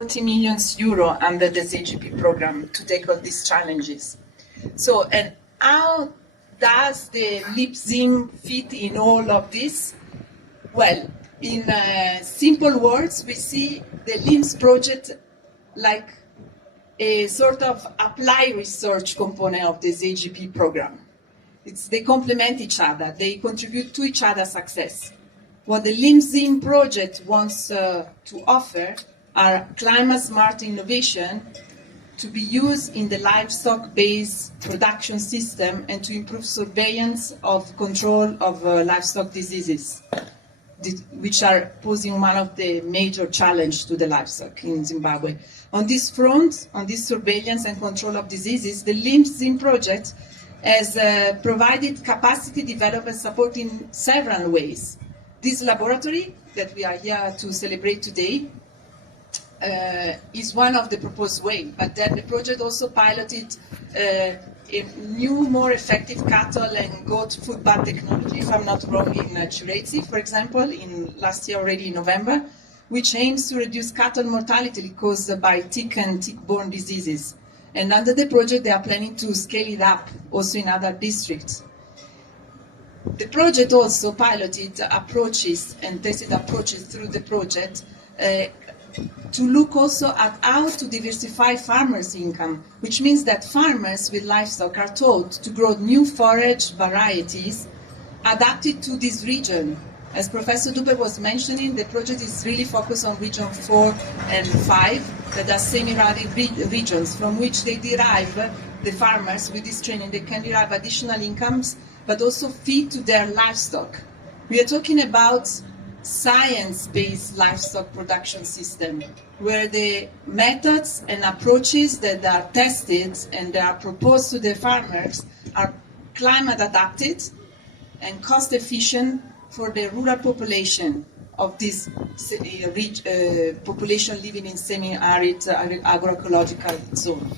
40 million euro under the ZGP program to tackle these challenges. So, and how does the LiveZim fit in all of this? Well, in simple words, we see the LIMS project like a sort of applied research component of the ZGP program. They complement each other. They contribute to each other's success. What the LiveZim project wants to offer are climate-smart innovation to be used in the livestock-based production system and to improve surveillance of control of livestock diseases, which are posing one of the major challenges to the livestock in Zimbabwe. On this front, on this surveillance and control of diseases, the LiveZim project has provided capacity development support in several ways. This laboratory that we are here to celebrate today is one of the proposed ways, but then the project also piloted a new, more effective cattle and goat food bag technology, if I'm not wrong, in Chirezi, for example, last year already in November, which aims to reduce cattle mortality caused by tick and tick-borne diseases. And under the project, they are planning to scale it up also in other districts. The project also piloted approaches and tested approaches through the project to look also at how to diversify farmers' income, which means that farmers with livestock are taught to grow new forage varieties adapted to this region. As Professor Dube was mentioning, the project is really focused on region 4 and 5, that are semi-arid regions from which they derive, the farmers with this training, they can derive additional incomes, but also feed to their livestock. We are talking about science-based livestock production system, where the methods and approaches that are tested and that are proposed to the farmers are climate adapted and cost efficient for the rural population of this population living in semi-arid agroecological zone.